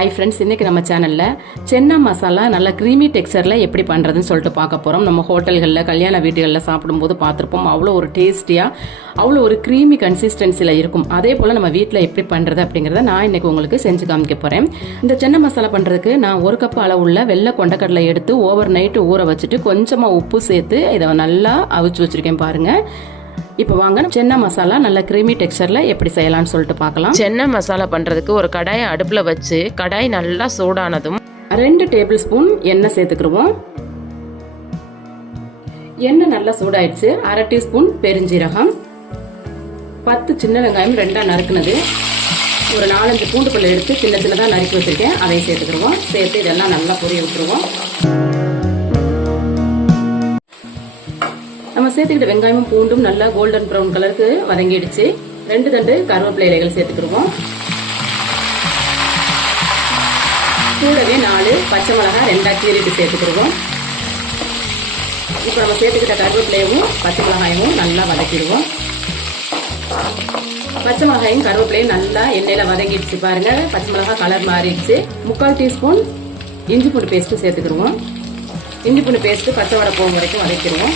Hi friends இன்னைக்கு நம்ம சேனல்ல சென்னா மசாலா நல்ல க்ரீமி டெக்ஸ்சர்ல எப்படி பண்றதுன்னு சொல்லிட்டு பார்க்க போறோம். நம்ம ஹோட்டல்களில் கல்யாண வீடுகளில் சாப்பிடும்போது பார்த்துருப்போம். அவ்வளோ ஒரு டேஸ்டியா அவ்வளோ ஒரு க்ரீமி கன்சிஸ்டன்சியில் இருக்கும். அதே போல் நம்ம வீட்டில் எப்படி பண்ணுறது அப்படிங்கிறத நான் இன்னைக்கு உங்களுக்கு செஞ்சு காமிக்க போகிறேன் இந்த சென்னா மசாலா பண்ணுறதுக்கு நான் ஒரு கப் அளவுள்ள வெள்ளை கொண்டக்கடலை எடுத்து ஓவர் நைட்டு ஊற வச்சுட்டு கொஞ்சமாக உப்பு சேர்த்து இதை நல்லா அவிச்சு வச்சுருக்கேன் பாருங்கள் இப்போ வாங்க சென்னா மசாலா நல்ல க்ரீமி டெக்ஸ்சரில் எப்படி செய்யலாம்னு சொல்லிட்டு பார்க்கலாம். சென்னை மசாலா பண்ணுறதுக்கு ஒரு கடாயை அடுப்பில் வச்சு கடாய் நல்லா சூடானதும் ரெண்டு டேபிள் ஸ்பூன் எண்ணெய் சேர்த்துக்கிருவோம் எண்ணெய் நல்லா சூடாயிடுச்சு. அரை டீஸ்பூன் பெருஞ்சீரகம். பத்து சின்ன வெங்காயம் ரெண்டா நறுக்குனது. ஒரு நாலஞ்சு பூண்டு பல்ல எடுத்து சின்ன சின்னதாக நறுக்கி வச்சிருக்கேன். அதையும் சேர்த்துக்கிருவோம் சேர்த்து இதெல்லாம் நல்லா பொரிய விட்டுருவோம். நம்ம சேர்த்துக்கிட்ட வெங்காயமும் பூண்டும் நல்லா கோல்டன் ப்ரௌன் கலருக்கு வதங்கிடுச்சு. ரெண்டு தண்டு கருவேப்பிலை இலைகள் சேர்த்துக்கிருவோம் கூடவே நாலு பச்சை மிளகா ரெண்டா கீரிட்டு சேர்த்துக்கிடுவோம். இப்போ நம்ம சேர்த்துக்கிட்ட கருவேப்பிலையும் பச்சை மிளகாயும் நல்லா வதக்கிடுவோம். பச்சை மிளகாயும் கருவேப்பிலையும் நல்லா எண்ணெயில் வதங்கிடுச்சு பாருங்க. பச்சை மிளகா கலர் மாறிடுச்சு. முக்கால் டீஸ்பூன் இஞ்சி பூண்டு பேஸ்ட்டு சேர்த்துக்கிடுவோம். இஞ்சி பூண்டு பேஸ்ட்டு பச்சை வடை போகும் வரைக்கும் வதக்கிடுவோம்.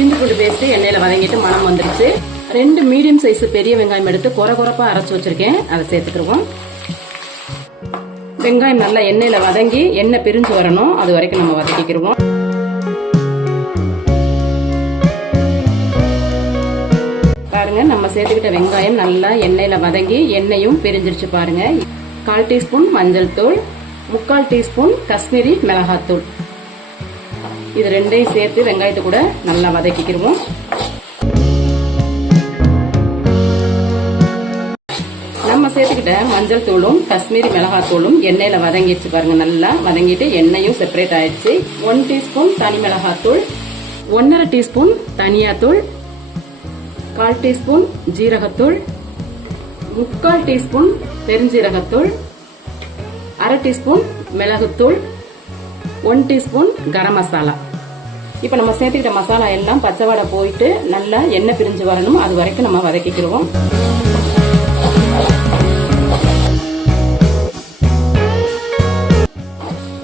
இஞ்சி பூண்டு பேஸ்ட்டு எண்ணெயில் வதங்கிட்டு மனம் வந்துருச்சு. ரெண்டு மீடியம் சைஸ் பெரிய வெங்காயம் எடுத்து குறை குறைப்பா அரைச்சு வச்சிருக்கேன். அதை சேர்த்துக்கிருவோம் வெங்காயம் நல்லா எண்ணெயில் வதங்கி எண்ணெய் பிரிஞ்சு வரணும். அது வரைக்கும் நம்ம வதக்கிக்கிடுவோம். பாருங்க நம்ம சேர்த்துக்கிட்ட வெங்காயம் நல்லா எண்ணெயில் வதங்கி எண்ணெயும் பிரிஞ்சிருச்சு பாருங்க. கால் டீஸ்பூன் மஞ்சள் தூள் முக்கால் டீஸ்பூன் காஷ்மீரி மிளகாத்தூள். இது ரெண்டையும் சேர்த்து வெங்காயத்தை கூட நல்லா வதக்கிக்கிடுவோம் நம்ம சேர்த்துக்கிட்ட மஞ்சள் தூளும் காஷ்மீரி மிளகாத்தூளும் எண்ணெயில வதங்கிடுச்சு பாருங்க நல்லா வதங்கிட்டு எண்ணெயும் செப்பரேட் ஆயிடுச்சு. ஒன் டீஸ்பூன் தனி மிளகாத்தூள் ஒன்னரை டீஸ்பூன் தனியாத்தூள் கால் டீஸ்பூன் ஜீரகத்தூள் முக்கால் டீஸ்பூன் பெருஞ்சீரகத்தூள் அரை டீஸ்பூன் மிளகுத்தூள் ஒன் டீஸ்பூன் கரம் மசாலா. இப்போ நம்ம சேர்த்துக்கிட்ட மசாலா எல்லாம் பச்சை வடை போயிட்டு நல்லா எண்ணெய் பிரிஞ்சு வரணும். அது வரைக்கும் நம்ம வதக்கிக்கிடுவோம்.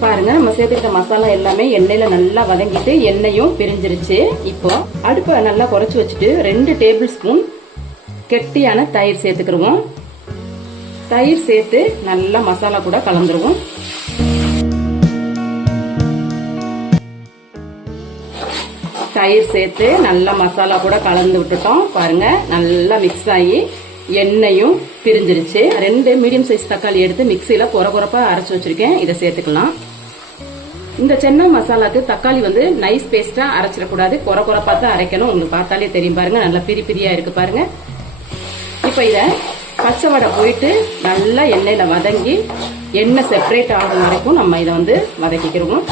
பாருங்க நம்ம சேர்த்துக்கிட்ட மசாலா எல்லாமே எண்ணெயில நல்லா வதங்கிட்டு எண்ணெயும் பிரிஞ்சிருச்சு. இப்போ அடுப்பை நல்லா குறைச்சி வச்சுட்டு ரெண்டு டேபிள் ஸ்பூன் கெட்டியான தயிர் சேர்த்துக்கிடுவோம். தயிர் சேர்த்து நல்லா மசாலா கூட கலந்துருவோம். தயிர் சேர்த்து நல்லா மசாலா கூட கலந்து விட்டுட்டோம். பாருங்க நல்லா மிக்ஸ் ஆகி எண்ணெயும் பிரிஞ்சிருச்சு. ரெண்டு மீடியம் சைஸ் தக்காளி எடுத்து மிக்சியில குற குறைப்பா அரைச்சு வச்சிருக்கேன். இதை சேர்த்துக்கலாம். இந்த சென்னை மசாலாக்கு தக்காளி வந்து நைஸ் பேஸ்டா அரைச்சிடக்கூடாது. குற குறைப்பா தான் அரைக்கணும். உங்களுக்கு பார்த்தாலே தெரியும் பாருங்க. நல்லா பிரி பிரியா இருக்கு பாருங்க. இப்ப இத பச்சை வடை போயிட்டு நல்லா எண்ணெயில வதங்கி எண்ணெய் செப்பரேட் ஆகும் வரைக்கும் நம்ம இதை வந்து வதக்கிக்கிறோம்.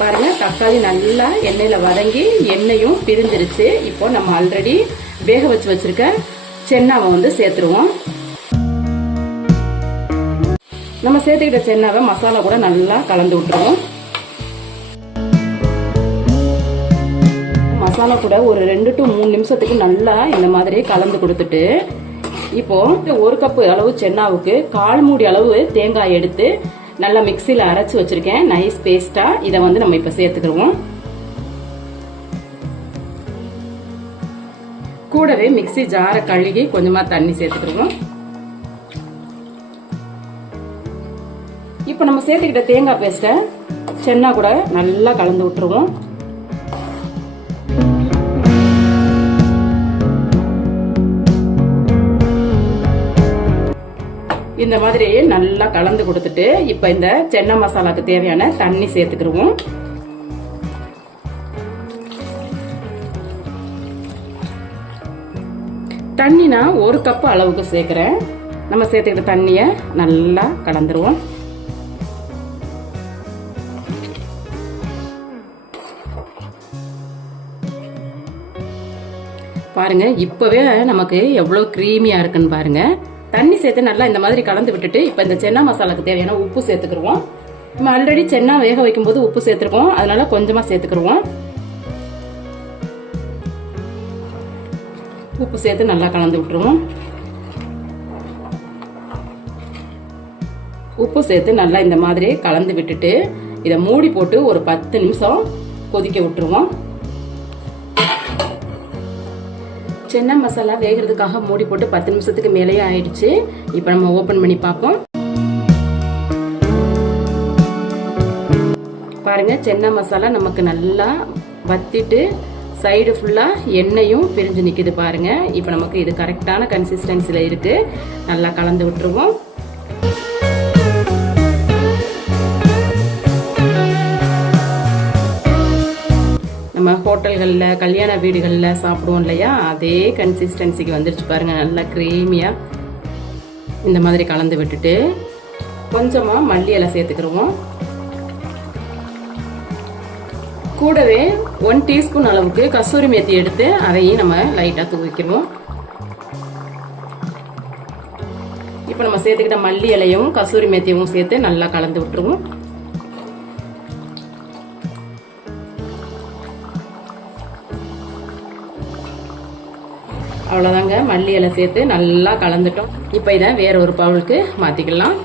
பாருங்க தக்காளி நல்லா எண்ணெயில் வதங்கி எண்ணெயும் பிரிஞ்சிருச்சு. இப்போ நம்ம ஆல்ரெடி வேக வச்சு வச்சிருக்க சென்னாவை வந்து சேர்த்துருவோம். நம்ம சேர்த்துக்கிட்ட சென்னாவை மசாலா கூட நல்லா கலந்து விட்டுருவோம். மசாலா கூட ஒரு ரெண்டு டு மூணு நிமிஷத்துக்கு நல்லா இந்த மாதிரி கலந்து கொடுத்துட்டு இப்போ ஒரு கப்பு அளவு சென்னாவுக்கு கால் மூடி அளவு தேங்காய் எடுத்து நல்லா மிக்சியில் அரைச்சி வச்சிருக்கேன். நைஸ் பேஸ்டா இதை வந்து நம்ம இப்போ சேர்த்துக்கிடுவோம். கூடவே மிக்சி ஜாரை கழுகி கொஞ்சமாக தண்ணி சேர்த்துக்கிடுவோம். இப்போ நம்ம சேர்த்துக்கிட்ட தேங்காய் பேஸ்ட்டை சென்னா கூட நல்லா கலந்து விட்டுருவோம். இந்த மாதிரி நல்லா கலந்து கொடுத்துட்டு இப்ப இந்த சென்னை மசாலாக்கு தேவையான தண்ணி சேர்த்துக்கிடுவோம் தண்ணி நான் ஒரு கப் அளவுக்கு சேர்க்கிறேன். நம்ம சேர்த்துக்கிட்ட தண்ணியை நல்லா கலந்துருவோம். பாருங்க இப்பவே நமக்கு எவ்வளவு க்ரீமியாக இருக்குன்னு பாருங்க. தண்ணி சேர்த்து நல்லா இந்த மாதிரி கலந்து விட்டுட்டு இப்போ இந்த சென்னா மசாலாக்கு தேவையான உப்பு சேர்த்துக்கிருவோம். நம்ம ஆல்ரெடி சென்னா வேக வைக்கும்போது உப்பு சேர்த்துருக்கோம். அதனால கொஞ்சமாக சேர்த்துக்கிருவோம். உப்பு சேர்த்து நல்லா கலந்து விட்டுருவோம். உப்பு சேர்த்து நல்லா இந்த மாதிரி கலந்து விட்டுட்டு இதை மூடி போட்டு ஒரு பத்து நிமிஷம் கொதிக்க விட்டுருவோம். சென்னா மசாலா வேகிறதுக்காக மூடி போட்டு பத்து நிமிஷத்துக்கு மேலேயே ஆயிடுச்சு. இப்போ நம்ம ஓப்பன் பண்ணி பார்ப்போம். பாருங்க சென்னா மசாலா நமக்கு நல்லா வத்திட்டு சைடு ஃபுல்லாக எண்ணெயும் பிரிஞ்சு நிற்கிது பாருங்கள் இப்போ நமக்கு இது கரெக்டான கன்சிஸ்டன்சியில் இருக்குது நல்லா கலந்து விட்டுருவோம். நம்ம ஹோட்டல்களில் கல்யாண வீடுகளில் சாப்பிடுவோம் இல்லையா? அதே கன்சிஸ்டன்சிக்கு வந்துருச்சு பாருங்கள் நல்லா க்ரீமியாக இந்த மாதிரி கலந்து விட்டுட்டு கொஞ்சமாக மல்லி இலை சேர்த்துக்கிடுவோம் கூடவே ஒன் டீஸ்பூன் அளவுக்கு கசூரி மேத்தி எடுத்து அதையும் நம்ம லைட்டாக தூவிக்கிடுவோம் இப்போ நம்ம சேர்த்துக்கிட்ட மல்லி இலையும் கசூரி மேத்தியும் சேர்த்து நல்லா கலந்து விட்டுருவோம். அவ்வளோதாங்க மல்லி இலை சேர்த்து நல்லா கலந்துட்டோம். இப்போ இதை வேற ஒரு பவுலுக்கு மாற்றிக்கலாம்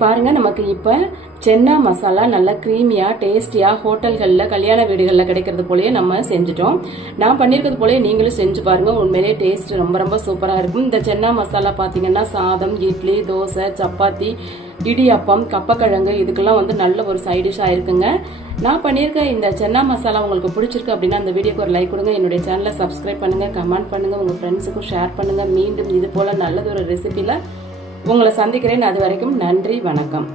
பாருங்க நமக்கு இப்போ சென்னா மசாலா நல்லா க்ரீமியாக டேஸ்டியாக ஹோட்டல்களில் கல்யாண வீடுகளில் கிடைக்கிறது போலயே நம்ம செஞ்சுட்டோம். நான் பண்ணியிருக்கிறது போலயே நீங்களும் செஞ்சு பாருங்கள் உண்மையிலேயே டேஸ்ட் ரொம்ப ரொம்ப சூப்பராக இருக்கும். இந்த சென்னா மசாலா பார்த்தீங்கன்னா சாதம் இட்லி தோசை சப்பாத்தி இடியப்பம் கப்பக்கிழங்கு இதுக்கெல்லாம் வந்து நல்ல ஒரு சைட் இருக்குங்க. நான் பண்ணியிருக்க இந்த சென்னா மசாலா உங்களுக்கு பிடிச்சிருக்கு அப்படின்னா அந்த வீடியோக்கு ஒரு லைக் கொடுங்க. என்னுடைய சேனலை சப்ஸ்கிரைப் பண்ணுங்க கமெண்ட் பண்ணுங்கள் உங்கள் ஃப்ரெண்ட்ஸுக்கும் ஷேர் பண்ணுங்கள் மீண்டும் இது போல் நல்லதொரு ரெசிப்பியில் ரெசிபியில் உங்களை சந்திக்கிறேன். அது வரைக்கும் நன்றி வணக்கம்.